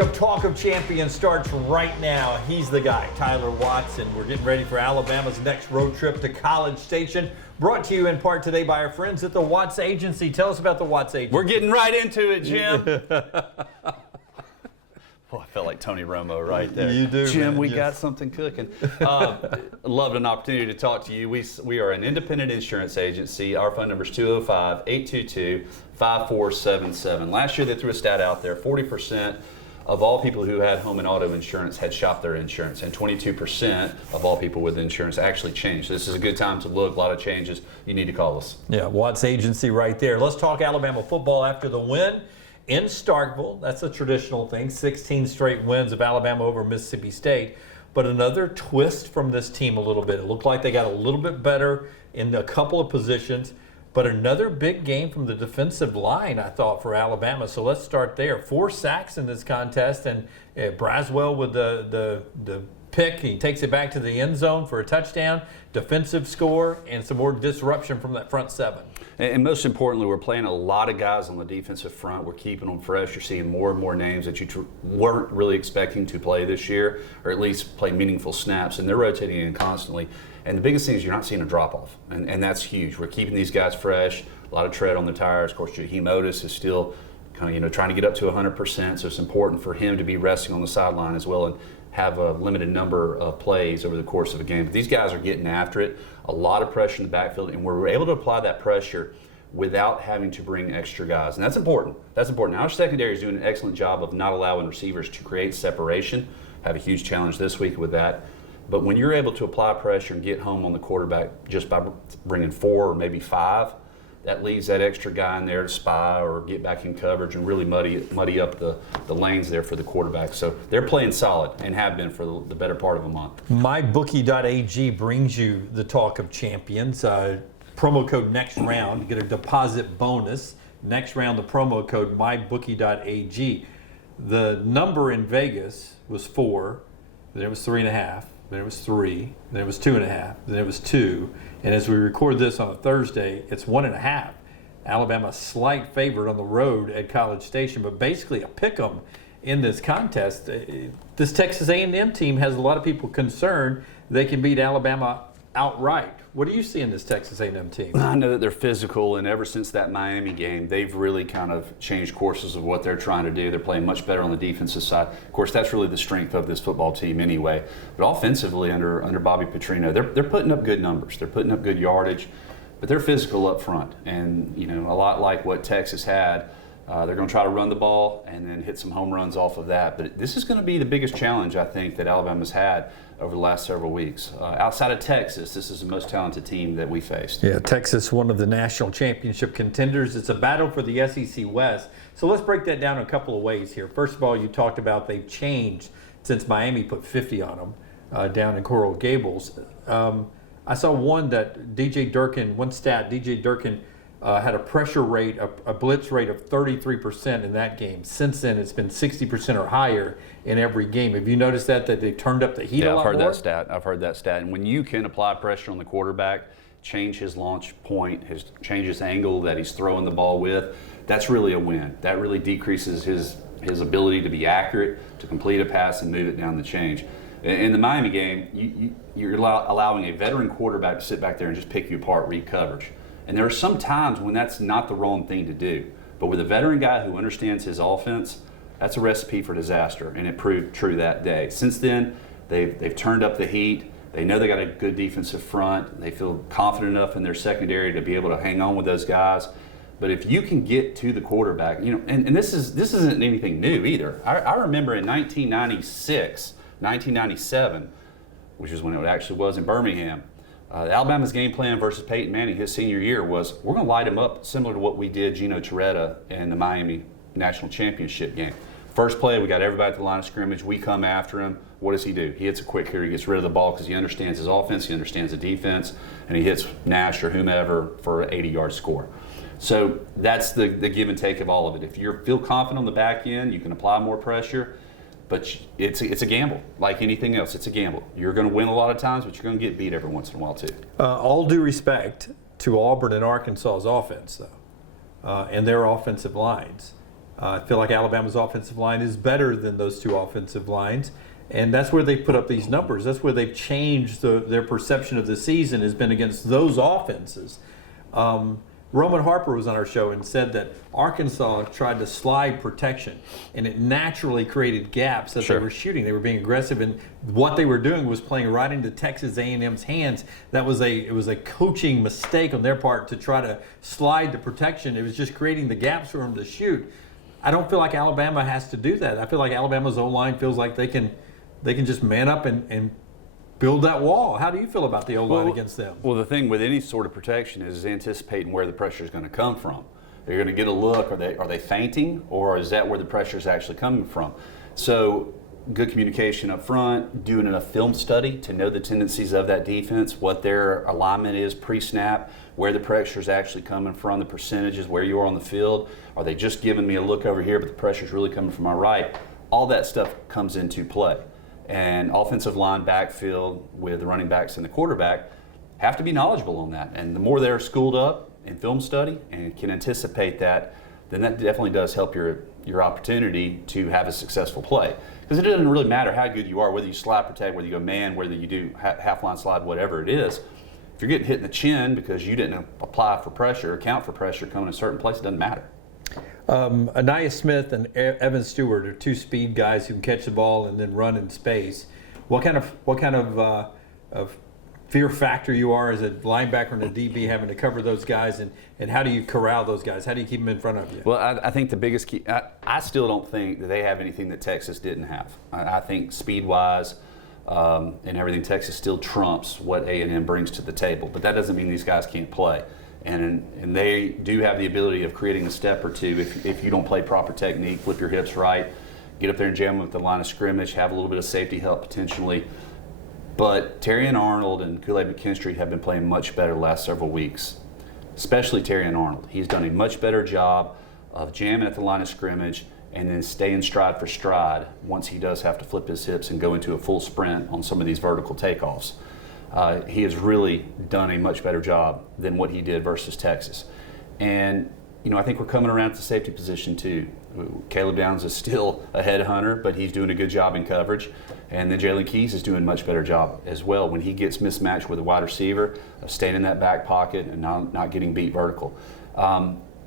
Cup Talk of Champions starts right now. He's the guy, Tyler Watson. We're getting ready for Alabama's next road trip to College Station. Brought to you in part today by our friends at the Watts Agency. Tell us about the Watts Agency. We're getting right into it, Jim. Oh, I felt like Tony Romo right there. You do, Jim, man. we Yes. got something cooking. Loved an opportunity to talk to you. We are an independent insurance agency. Our phone number is 205-822-5477. Last year they threw a stat out there, 40% of all people who had home and auto insurance had shopped their insurance, and 22% of all people with insurance actually changed. This is a good time to look. A lot of changes. You need to call us. Yeah, Watts Agency right there. Let's talk Alabama football after the win in Starkville. That's a traditional thing, 16 straight wins of Alabama over Mississippi State. But another twist from this team a little bit. It looked like they got a little bit better in a couple of positions. But another big game from the defensive line, I thought, for Alabama. So let's start there. 4 sacks in this contest, and Braswell with the pick. He takes it back to the end zone for a touchdown, defensive score, and some more disruption from that front seven. And most importantly, we're playing a lot of guys on the defensive front. We're keeping them fresh. You're seeing more and more names that you weren't really expecting to play this year, or at least play meaningful snaps, and they're rotating in constantly. And the biggest thing is you're not seeing a drop-off, and that's huge. We're keeping these guys fresh, a lot of tread on the tires. Of course, Jaheim Otis is still kind of, trying to get up to 100%, so it's important for him to be resting on the sideline as well and have a limited number of plays over the course of a game. But these guys are getting after it, a lot of pressure in the backfield, and we're able to apply that pressure without having to bring extra guys. And that's important. That's important. Now, our secondary is doing an excellent job of not allowing receivers to create separation. Have a huge challenge this week with that. But when you're able to apply pressure and get home on the quarterback just by bringing 4 or maybe 5, that leaves that extra guy in there to spy or get back in coverage and really muddy up the lanes there for the quarterback. So they're playing solid and have been for the better part of a month. MyBookie.ag brings you the talk of champions. Promo code next round, get a deposit bonus. Next round, the promo code MyBookie.ag. The number in Vegas was 4, then it was 3.5, then it was 3, then it was 2.5, then it was 2. And as we record this on a Thursday, it's 1.5. Alabama slight favorite on the road at College Station, but basically a pick'em in this contest. This Texas A&M team has a lot of people concerned they can beat Alabama outright. What do you see in this Texas A&M team? I know that they're physical, and ever since that Miami game, they've really kind of changed courses of what they're trying to do. They're playing much better on the defensive side. Of course, that's really the strength of this football team anyway. But offensively, under Bobby Petrino, they're putting up good numbers. They're putting up good yardage, but they're physical up front. And, a lot like what Texas had, they're going to try to run the ball and then hit some home runs off of that. But this is going to be the biggest challenge, I think, that Alabama's had over the last several weeks. Outside of Texas, this is the most talented team that we faced. Yeah, Texas, one of the national championship contenders. It's a battle for the SEC West. So let's break that down in a couple of ways here. First of all, you talked about they've changed since Miami put 50 on them down in Coral Gables. I saw one that DJ Durkin had a pressure rate, a blitz rate of 33% in that game. Since then, it's been 60% or higher in every game. Have you noticed that they turned up the heat a lot more? Yeah, I've heard that stat. And when you can apply pressure on the quarterback, change his launch point, change his angle that he's throwing the ball with, that's really a win. That really decreases his ability to be accurate, to complete a pass and move it down the change. In the Miami game, you're allowing a veteran quarterback to sit back there and just pick you apart, read coverage. And there are some times when that's not the wrong thing to do. But with a veteran guy who understands his offense, that's a recipe for disaster, and it proved true that day. Since then, they've turned up the heat. They know they got a good defensive front. They feel confident enough in their secondary to be able to hang on with those guys. But if you can get to the quarterback, and this isn't anything new either. I remember in 1997, which is when it actually was in Birmingham, Alabama's game plan versus Peyton Manning his senior year was, we're going to light him up similar to what we did Gino Torretta in the Miami National Championship game. First play, we got everybody at the line of scrimmage. We come after him. What does he do? He hits a quick hitter. He gets rid of the ball because he understands his offense, he understands the defense, and he hits Nash or whomever for an 80-yard score. So that's the give and take of all of it. If you feel confident on the back end, you can apply more pressure. But it's a gamble, like anything else. It's a gamble. You're going to win a lot of times, but you're going to get beat every once in a while too. All due respect to Auburn and Arkansas's offense, though, and their offensive lines. I feel like Alabama's offensive line is better than those two offensive lines. And that's where they put up these numbers. That's where they've changed their perception of the season has been against those offenses. Roman Harper was on our show and said that Arkansas tried to slide protection, and it naturally created gaps as they were shooting. They were being aggressive, and what they were doing was playing right into Texas A&M's hands. It was a coaching mistake on their part to try to slide the protection. It was just creating the gaps for them to shoot. I don't feel like Alabama has to do that. I feel like Alabama's O-line feels like they can just man up and build that wall. How do you feel about the O-line against them? Well, the thing with any sort of protection is anticipating where the pressure is going to come from. You're going to get a look. Are they feinting, or is that where the pressure is actually coming from? So good communication up front, doing enough film study to know the tendencies of that defense, what their alignment is pre-snap, where the pressure is actually coming from, the percentages, where you are on the field. Are they just giving me a look over here, but the pressure is really coming from my right? All that stuff comes into play. And offensive line, backfield with the running backs and the quarterback have to be knowledgeable on that. And the more they're schooled up in film study and can anticipate that, then that definitely does help your opportunity to have a successful play. Because it doesn't really matter how good you are, whether you slide protect, whether you go man, whether you do half line slide, whatever it is. If you're getting hit in the chin because you didn't apply for pressure, account for pressure coming in a certain place, it doesn't matter. Anaya Smith and Evan Stewart are two speed guys who can catch the ball and then run in space. What kind of fear factor you are as a linebacker and a DB having to cover those guys, and how do you corral those guys? How do you keep them in front of you? Well, I think the biggest key, I still don't think that they have anything that Texas didn't have. I think speed-wise and everything, Texas still trumps what A&M brings to the table. But that doesn't mean these guys can't play. And they do have the ability of creating a step or two if you don't play proper technique, flip your hips right, get up there and jam them with the line of scrimmage, have a little bit of safety help potentially. But Terrion Arnold and Kool-Aid McKinstry have been playing much better the last several weeks, especially Terrion Arnold. He's done a much better job of jamming at the line of scrimmage and then staying stride for stride once he does have to flip his hips and go into a full sprint on some of these vertical takeoffs. He has really done a much better job than what he did versus Texas. And, I think we're coming around to the safety position too. Caleb Downs is still a headhunter, but he's doing a good job in coverage. And then Jalen Keys is doing a much better job as well when he gets mismatched with a wide receiver, of staying in that back pocket and not getting beat vertical.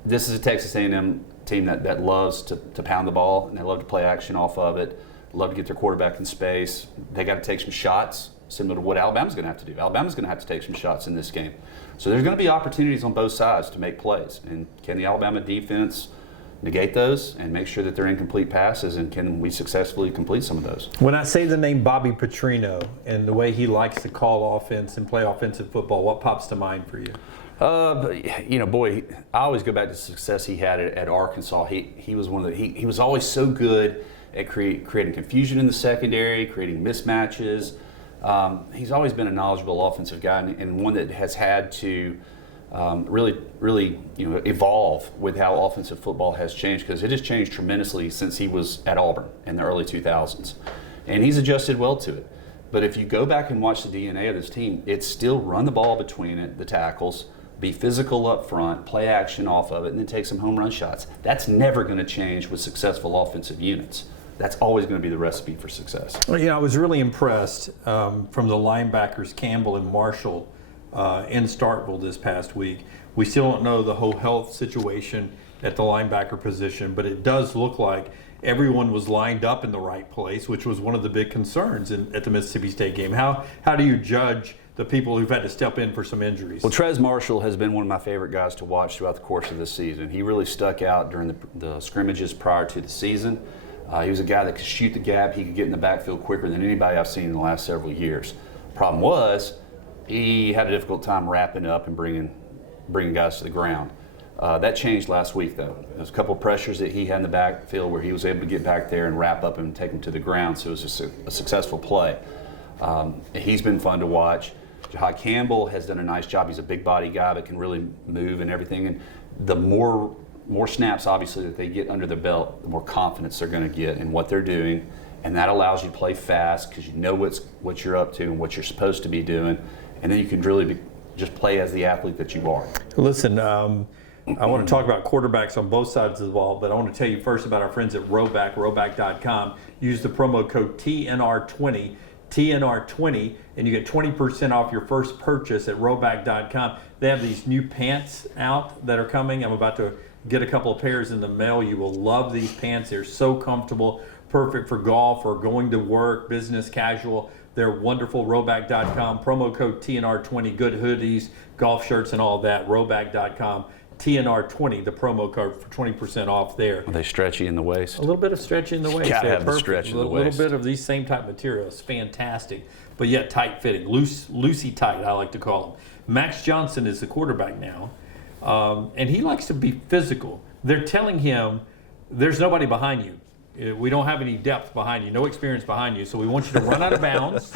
This is a Texas A&M team that loves to pound the ball, and they love to play action off of it, love to get their quarterback in space. They got to take some shots, similar to what Alabama's going to have to do. Alabama's going to have to take some shots in this game. So there's going to be opportunities on both sides to make plays. And can the Alabama defense negate those and make sure that they're incomplete passes, and can we successfully complete some of those? When I say the name Bobby Petrino and the way he likes to call offense and play offensive football, what pops to mind for you? Boy, I always go back to the success he had at Arkansas. He was he was always so good at creating confusion in the secondary, creating mismatches. He's always been a knowledgeable offensive guy, and one that has had to really evolve with how offensive football has changed, because it has changed tremendously since he was at Auburn in the early 2000s, and he's adjusted well to it. But if you go back and watch the DNA of this team, it's still run the ball between the tackles, be physical up front, play action off of it, and then take some home run shots. That's never going to change with successful offensive units. That's always going to be the recipe for success. Well, I was really impressed from the linebackers Campbell and Marshall in Starkville this past week. We still don't know the whole health situation at the linebacker position, but it does look like everyone was lined up in the right place, which was one of the big concerns at the Mississippi State game. How do you judge the people who've had to step in for some injuries? Well, Trez Marshall has been one of my favorite guys to watch throughout the course of this season. He really stuck out during the scrimmages prior to the season. He was a guy that could shoot the gap. He could get in the backfield quicker than anybody I've seen in the last several years. Problem was, he had a difficult time wrapping up and bringing guys to the ground. That changed last week, though. There was a couple of pressures that he had in the backfield where he was able to get back there and wrap up and take them to the ground, so it was a successful play. He's been fun to watch. Jahai Campbell has done a nice job. He's a big body guy that can really move and everything. And the more snaps, obviously, that they get under their belt, the more confidence they're going to get in what they're doing. And that allows you to play fast because you know what you're up to and what you're supposed to be doing. And then you can really just play as the athlete that you are. Listen, I want to talk about quarterbacks on both sides of the ball, but I want to tell you first about our friends at rowback.com. Use the promo code TNR20, TNR20, and you get 20% off your first purchase at rowback.com. They have these new pants out that are coming. I'm about to get a couple of pairs in the mail. You will love these pants. They're so comfortable, perfect for golf or going to work, business casual. They're wonderful. Rowback.com, promo code TNR20, good hoodies, golf shirts, and all that. Rowback.com, TNR20, the promo code for 20% off there. Are they stretchy in the waist? A little bit of stretch in the waist. Gotta They're have the perfect. stretch in the A little waist. bit of these same type materials. Fantastic, but yet tight fitting, loosey tight, I like to call them. Max Johnson is the quarterback now, and he likes to be physical. They're telling him there's nobody behind you. We don't have any depth behind you, no experience behind you, so we want you to run out of bounds.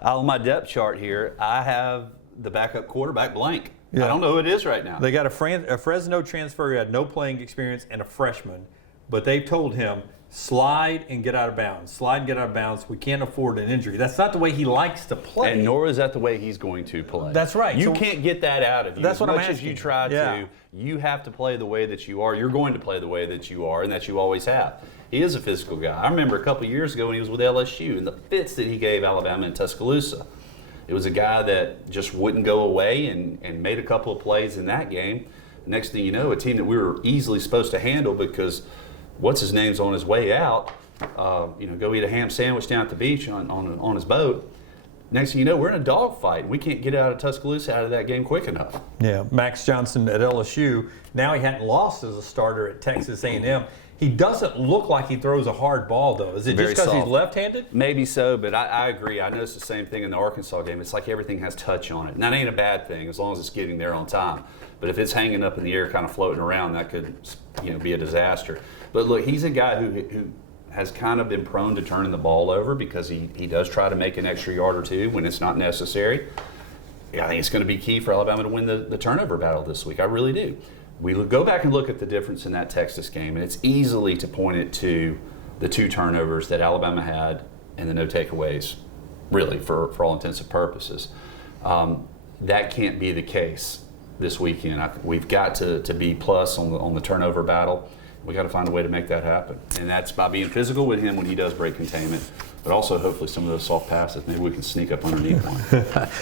On my depth chart here, I have the backup quarterback blank. Yeah. I don't know who it is right now. They got a Fresno transfer who had no playing experience and a freshman, but they told him, slide and get out of bounds. Slide and get out of bounds. We can't afford an injury. That's not the way he likes to play. And nor is that the way he's going to play. That's right. You So- can't get that out of you. That's as what I'm much as asking. you try Yeah. to, you have to play the way that you are. You're going to play the way that you are and that you always have. He is a physical guy. I remember a couple of years ago when he was with LSU and the fits that he gave Alabama in Tuscaloosa. It was a guy that just wouldn't go away and made a couple of plays in that game. Next thing you know, a team that we were easily supposed to handle because what's his name's on his way out, go eat a ham sandwich down at the beach on his boat. Next thing you know, we're in a dogfight. We can't get out of Tuscaloosa out of that game quick enough. Yeah, Max Johnson at LSU. Now he hadn't lost as a starter at Texas A&M. He doesn't look like he throws a hard ball, though. Is it Very just because he's soft. left-handed? Maybe so, but I agree. I noticed the same thing in the Arkansas game. It's like everything has touch on it. And that ain't a bad thing as long as it's getting there on time. But if it's hanging up in the air, kind of floating around, that could be a disaster. But look, he's a guy who has kind of been prone to turning the ball over because he does try to make an extra yard or two when it's not necessary. I think it's going to be key for Alabama to win the turnover battle this week. I really do. We go back and look at the difference in that Texas game, and it's easily to point it to the 2 turnovers that Alabama had and the no takeaways, really, for all intents and purposes. That can't be the case this weekend. We've got to be plus on the turnover battle. We got to find a way to make that happen, and that's by being physical with him when he does break containment, but also hopefully some of those soft passes, maybe we can sneak up underneath one.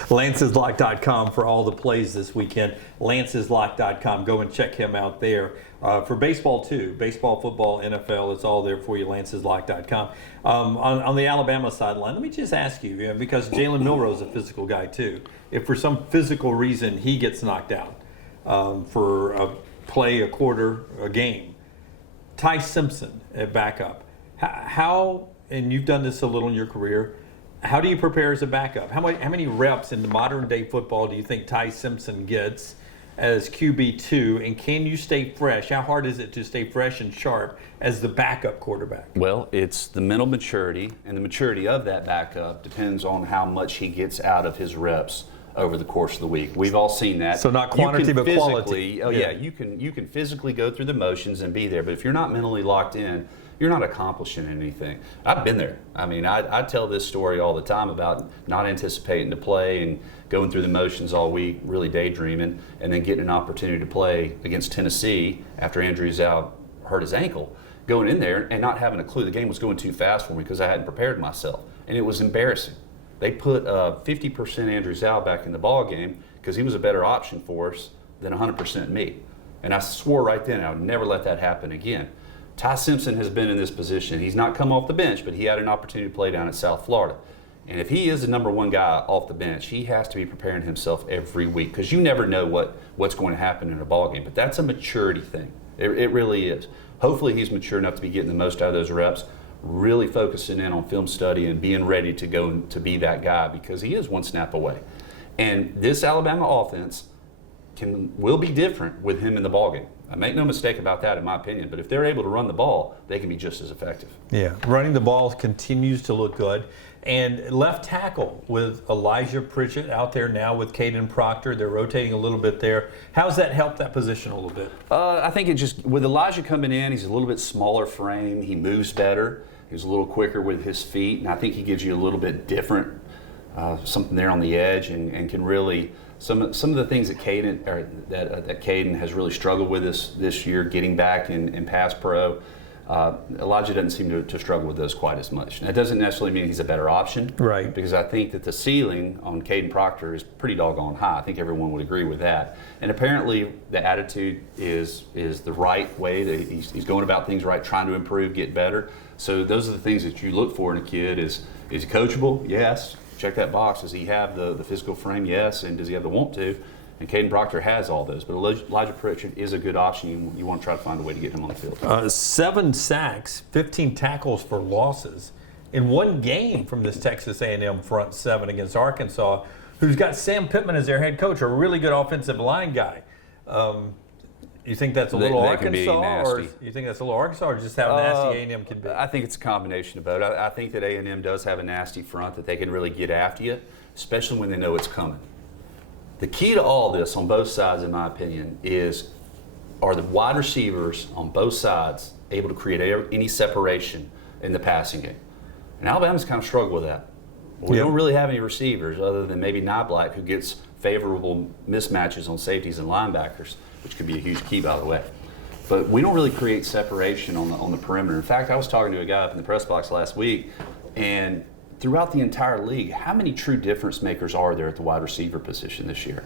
Lance'sLock.com for all the plays this weekend. Lance'sLock.com. Go and check him out there. For baseball, too. Baseball, football, NFL, it's all there for you, Lance'sLock.com. On the Alabama sideline, let me just ask you, because Jalen Milroe is a physical guy, too. If for some physical reason he gets knocked out for a play, a quarter, a game, Ty Simpson at backup, how, and you've done this a little in your career, how do you prepare as a backup? How many reps in the modern day football do you think Ty Simpson gets as QB2, and can you stay fresh? How hard is it to stay fresh and sharp as the backup quarterback? Well, it's the mental maturity, and the maturity of that backup depends on how much he gets out of his reps over the course of the week. We've all seen that. So not quantity, but quality. Oh yeah, you can physically go through the motions and be there, but if you're not mentally locked in, you're not accomplishing anything. I've been there. I mean, I tell this story all the time about not anticipating to play and going through the motions all week, really daydreaming, and then getting an opportunity to play against Tennessee after Andrews hurt his ankle, going in there and not having a clue. The game was going too fast for me because I hadn't prepared myself, and it was embarrassing. They put 50% Andrews back in the ball game because he was a better option for us than 100% me. And I swore right then I would never let that happen again. Ty Simpson has been in this position. He's not come off the bench, but he had an opportunity to play down at South Florida. And if he is the number 1 guy off the bench, he has to be preparing himself every week because you never know what's going to happen in a ball game. But that's a maturity thing. It really is. Hopefully he's mature enough to be getting the most out of those reps, really focusing in on film study and being ready to go to be that guy because he is one snap away. And this Alabama offense will be different with him in the ballgame. I make no mistake about that in my opinion, but if they're able to run the ball, they can be just as effective. Yeah, running the ball continues to look good. And left tackle with Elijah Pritchett out there now with Caden Proctor. They're rotating a little bit there. How's that helped that position a little bit? I think with Elijah coming in, he's a little bit smaller frame. He moves better. He's a little quicker with his feet, and I think he gives you a little bit different, something there on the edge and can really some of the things that Caden has really struggled with this year, getting back in pass pro. Elijah doesn't seem to struggle with those quite as much. That doesn't necessarily mean he's a better option, right? Because I think that the ceiling on Caden Proctor is pretty doggone high. I think everyone would agree with that. And apparently, the attitude is the right way. That he's going about things right, trying to improve, get better. So those are the things that you look for in a kid. Is he coachable? Yes. Check that box. Does he have the physical frame? Yes. And does he have the want to? And Caden Proctor has all those. But Elijah Pritchard is a good option. You want to try to find a way to get him on the field. 7 sacks, 15 tackles for losses in one game from this Texas A&M front 7 against Arkansas, who's got Sam Pittman as their head coach, a really good offensive line guy. You think that's a little Arkansas, or you think that's a little Arkansas, or just how nasty A&M can be? I think it's a combination of both. I think that A&M does have a nasty front that they can really get after you, especially when they know it's coming. The key to all this on both sides, in my opinion, are the wide receivers on both sides able to create any separation in the passing game? And Alabama's kind of struggled with that. We don't really have any receivers other than maybe Nyblack, who gets favorable mismatches on safeties and linebackers, which could be a huge key, by the way. But we don't really create separation on the perimeter. In fact, I was talking to a guy up in the press box last week, and throughout the entire league, how many true difference makers are there at the wide receiver position this year?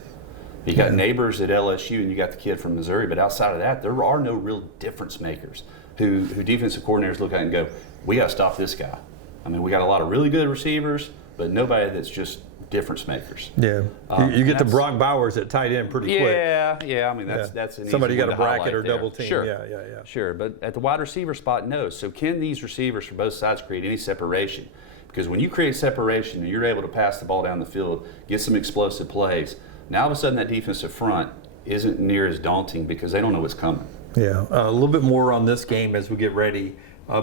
You got Neighbors at LSU, and you got the kid from Missouri, but outside of that, there are no real difference makers who defensive coordinators look at and go, we got to stop this guy. I mean, we got a lot of really good receivers, but nobody that's just difference makers. Yeah, you get the Brock Bowers at tight end pretty quick. Yeah. I mean, that's an somebody easy got one a to bracket highlight or there. double team. Sure. Yeah. Sure, but at the wide receiver spot, no. So can these receivers from both sides create any separation? Because when you create separation and you're able to pass the ball down the field, get some explosive plays, now all of a sudden that defensive front isn't near as daunting because they don't know what's coming. Yeah, a little bit more on this game as we get ready.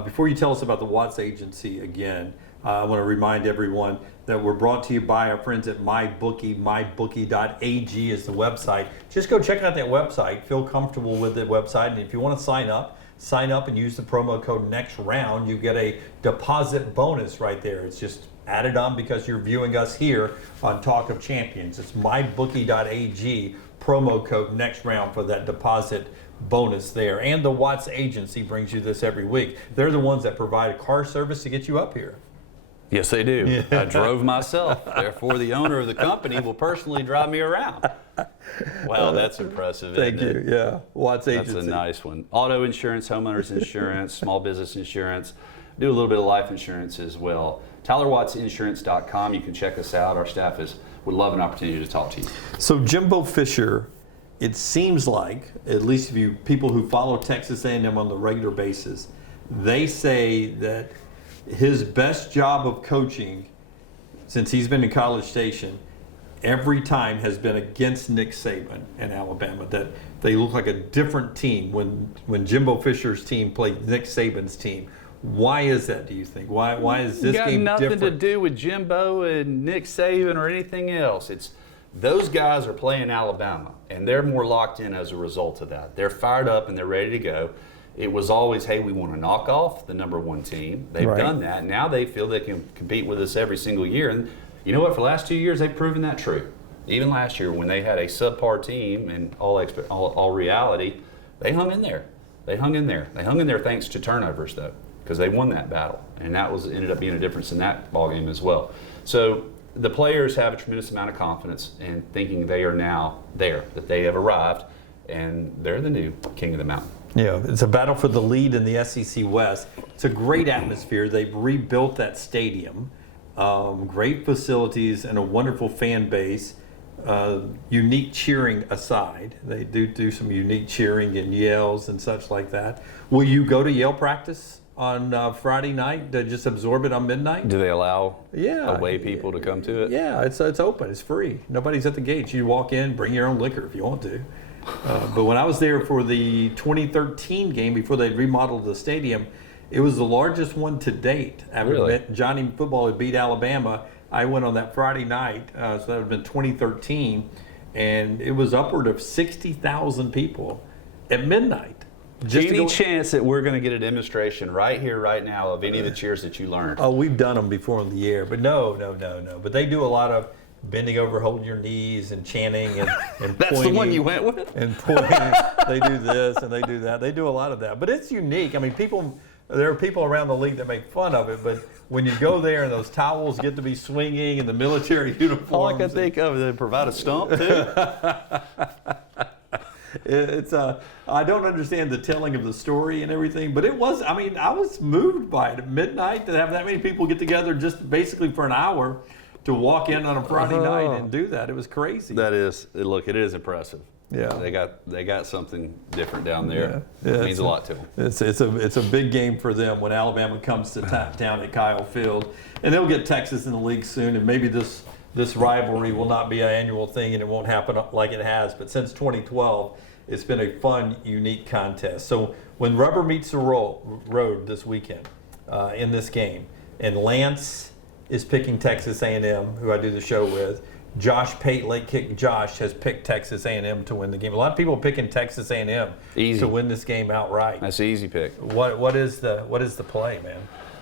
Before you tell us about the Watts Agency again, I want to remind everyone that we're brought to you by our friends at MyBookie. MyBookie.ag is the website. Just go check out that website. Feel comfortable with the website. And if you want to sign up and use the promo code NEXTROUND. You get a deposit bonus right there. It's just added on because you're viewing us here on Talk of Champions. It's MyBookie.ag, promo code NEXTROUND for that deposit bonus there. And the Watts Agency brings you this every week. They're the ones that provide a car service to get you up here. Yes, they do. Yeah. I drove myself. Therefore, the owner of the company will personally drive me around. Wow, that's impressive. Thank you. Yeah, Watts Agency. That's a nice one. Auto insurance, homeowners insurance, small business insurance. Do a little bit of life insurance as well. TylerWattsInsurance.com. You can check us out. Our staff would love an opportunity to talk to you. So Jimbo Fisher, it seems like, at least if you people who follow Texas A&M on the regular basis, they say that his best job of coaching since he's been in College Station every time has been against Nick Saban and Alabama, that they look like a different team when Jimbo Fisher's team played Nick Saban's team. Why is that, do you think? Why is this game different? Got nothing to do with Jimbo and Nick Saban or anything else. It's those guys are playing Alabama, and they're more locked in as a result of that. They're fired up and they're ready to go. It was always, hey, we want to knock off the number one team. They've done that. Now they feel they can compete with us every single year. And you know what? For the last 2 years, they've proven that true. Even last year when they had a subpar team and all reality, they hung in there. They hung in there thanks to turnovers, though, because they won that battle. And that ended up being a difference in that ballgame as well. So the players have a tremendous amount of confidence in thinking they are now there, that they have arrived, and they're the new king of the mountain. Yeah, it's a battle for the lead in the SEC West. It's a great atmosphere. They've rebuilt that stadium, great facilities, and a wonderful fan base. Unique cheering aside, they do some unique cheering and yells and such like that. Will you go to Yale practice on Friday night to just absorb it on midnight? Do they allow away people to come to it? Yeah, it's open. It's free. Nobody's at the gates. You walk in, bring your own liquor if you want to. But when I was there for the 2013 game, before they remodeled the stadium, it was the largest one to date. After Johnny Football had beat Alabama, I went on that Friday night, so that would have been 2013, and it was upward of 60,000 people at midnight. Any chance that we're going to get a demonstration right here, right now, of any of the cheers that you learned? Oh, we've done them before in the air, but no. But they do a lot of bending over, holding your knees, and chanting and That's pointing. the one you went with? And pointing. They do this and they do that. They do a lot of that. But it's unique. I mean, there are people around the league that make fun of it, but when you go there and those towels get to be swinging and the military uniforms. All I can think of is they provide a stump, too. I don't understand the telling of the story and everything, but it was, I mean, I was moved by it at midnight to have that many people get together just basically for an hour to walk in on a Friday night and do that. It was crazy. That is, look, it is impressive. Yeah. They got something different down there. Yeah, It means a lot to them. It's a big game for them when Alabama comes to town at Kyle Field, and they'll get Texas in the league soon, and maybe this rivalry will not be an annual thing and it won't happen like it has, but since 2012, it's been a fun, unique contest. So when rubber meets the road this weekend in this game, and Lance is picking Texas A&M, who I do the show with, Josh Pate, Lake Kick Josh, has picked Texas A&M to win the game. A lot of people are picking Texas A&M to win this game outright. That's an easy pick. What is the play, man?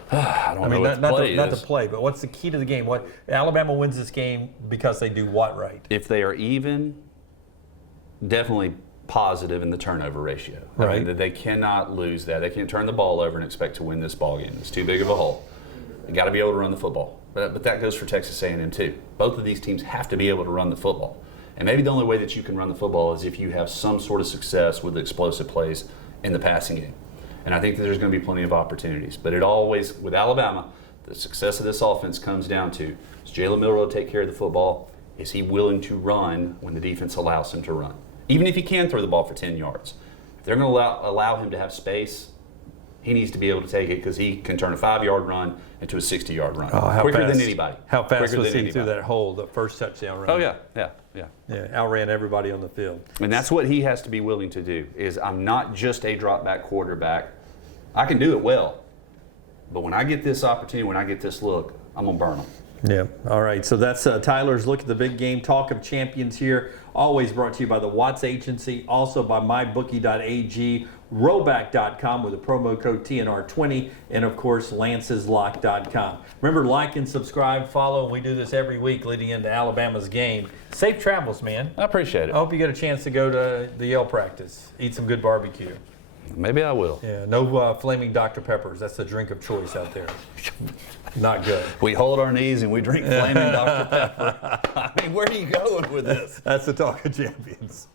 I don't know what the play is. Not the play, but what's the key to the game? What Alabama wins this game because they do what right? If they are even, definitely positive in the turnover ratio. Right. I mean, they cannot lose that. They can't turn the ball over and expect to win this ball game. It's too big of a hole. You got to be able to run the football. But that goes for Texas A&M too. Both of these teams have to be able to run the football. And maybe the only way that you can run the football is if you have some sort of success with explosive plays in the passing game. And I think that there's going to be plenty of opportunities. But it always, with Alabama, the success of this offense comes down to, is Jalen Milroe take care of the football? Is he willing to run when the defense allows him to run? Even if he can throw the ball for 10 yards. If they're going to allow him to have space, he needs to be able to take it because he can turn a 5-yard run into a 60-yard run. Quicker than anybody. How fast was he through that hole, the first touchdown run? Oh, yeah, outran everybody on the field. And that's what he has to be willing to do, is I'm not just a drop-back quarterback. I can do it well. But when I get this opportunity, when I get this look, I'm going to burn them. Yeah. All right. So that's Tyler's look at the big game. Talk of champions here. Always brought to you by the Watts Agency. Also by mybookie.ag, roback.com with the promo code TNR20, and of course lanceslock.com. Remember, like and subscribe, follow, and we do this every week leading into Alabama's game. Safe travels, man. I appreciate it. I hope you get a chance to go to the Yale practice. Eat some good barbecue. Maybe I will. Yeah, no flaming Dr. Peppers. That's the drink of choice out there. Not good. We hold our knees and we drink flaming Dr. Pepper. I mean, where are you going with this? That's the Talk of Champions.